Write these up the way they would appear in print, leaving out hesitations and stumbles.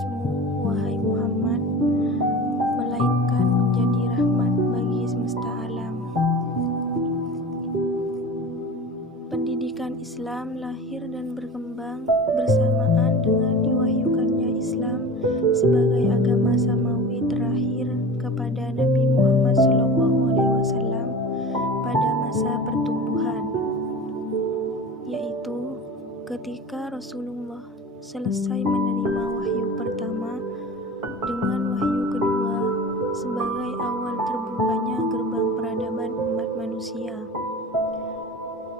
utusmu, wahai Muhammad, melainkan menjadi rahmat bagi semesta alam. Pendidikan Islam lahir dan berkembang bersamaan dengan diwahyukannya Islam sebagai agama samawi terakhir kepada Nabi Muhammad SAW pada masa pertumbuhan, yaitu ketika Rasulullah selesai menerima wahyu pertama dengan wahyu kedua sebagai awal terbukanya gerbang peradaban umat manusia.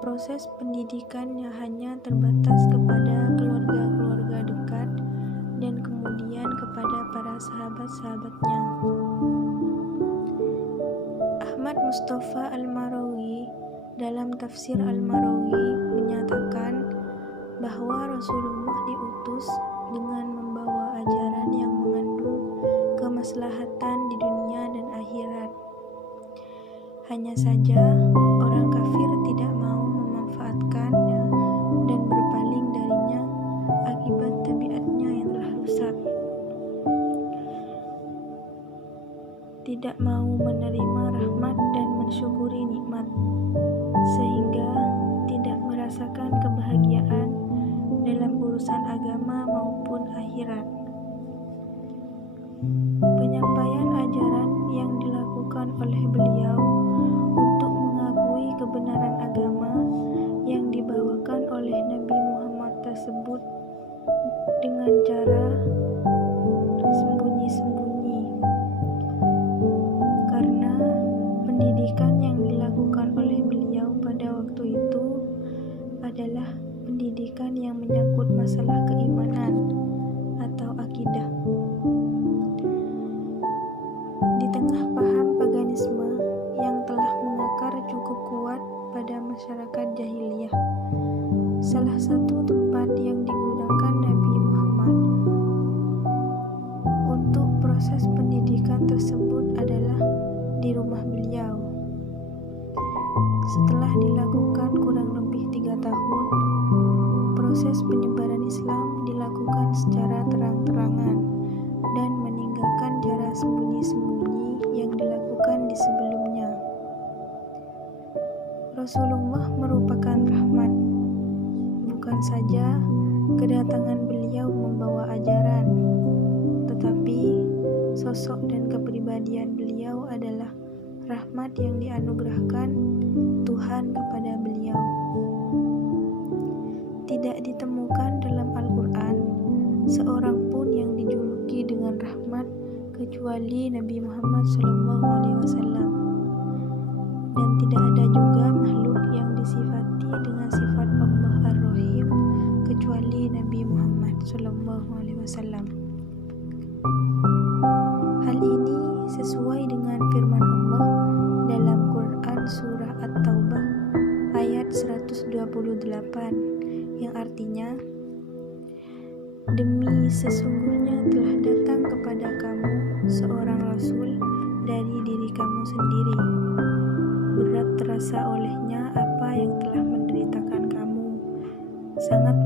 Proses pendidikannya hanya terbatas kepada keluarga-keluarga dekat dan kemudian kepada para sahabat-sahabatnya. Ahmad Mustafa Al-Marawi dalam tafsir Al-Marawi menyatakan bahwa Rasulullah diutus dengan membawa ajaran yang mengandung kemaslahatan di dunia dan akhirat. Hanya saja orang kafir tidak mau memanfaatkannya dan berpaling darinya akibat tabiatnya yang telah rusak. Tidak mau menerima rahmat dan mensyukuri nikmat, sehingga tidak merasakan kebahagiaan dalam urusan agama maupun akhirat. Penyampaian ajaran yang dilakukan oleh beliau untuk mengakui kebenaran agama yang dibawakan oleh Nabi Muhammad tersebut dengan cara sembunyi-sembunyi, karena pendidikan yang dilakukan oleh beliau pada waktu itu adalah pendidikan yang menyangkut masalah keimanan atau akidah. Di tengah paham paganisme yang telah mengakar cukup kuat pada masyarakat jahiliyah, salah satu tempat yang digunakan Nabi Muhammad untuk proses pendidikan tersebut adalah di rumah beliau. Setelah dilakukan kurang lebih 3 tahun, proses penyebaran Islam dilakukan secara terang-terangan dan meninggalkan cara sembunyi-sembunyi yang dilakukan di sebelumnya. Rasulullah merupakan rahmat. Bukan saja kedatangan beliau membawa ajaran, tetapi sosok dan kepribadian beliau adalah rahmat yang dianugerahkan Tuhan kepada beliau. Tidak ditemukan dalam Al-Quran seorang pun yang dijuluki dengan rahmat kecuali Nabi Muhammad SAW, dan tidak ada juga makhluk yang disifati dengan sifat Allah Ar-Rahim kecuali Nabi Muhammad SAW. Hal ini sesuai dengan firman Allah dalam Quran Surah At-Taubah ayat 128 yang artinya, demi sesungguhnya telah datang kepada kamu seorang Rasul dari diri kamu sendiri. Berat terasa olehnya apa yang telah menderitakan kamu, sangat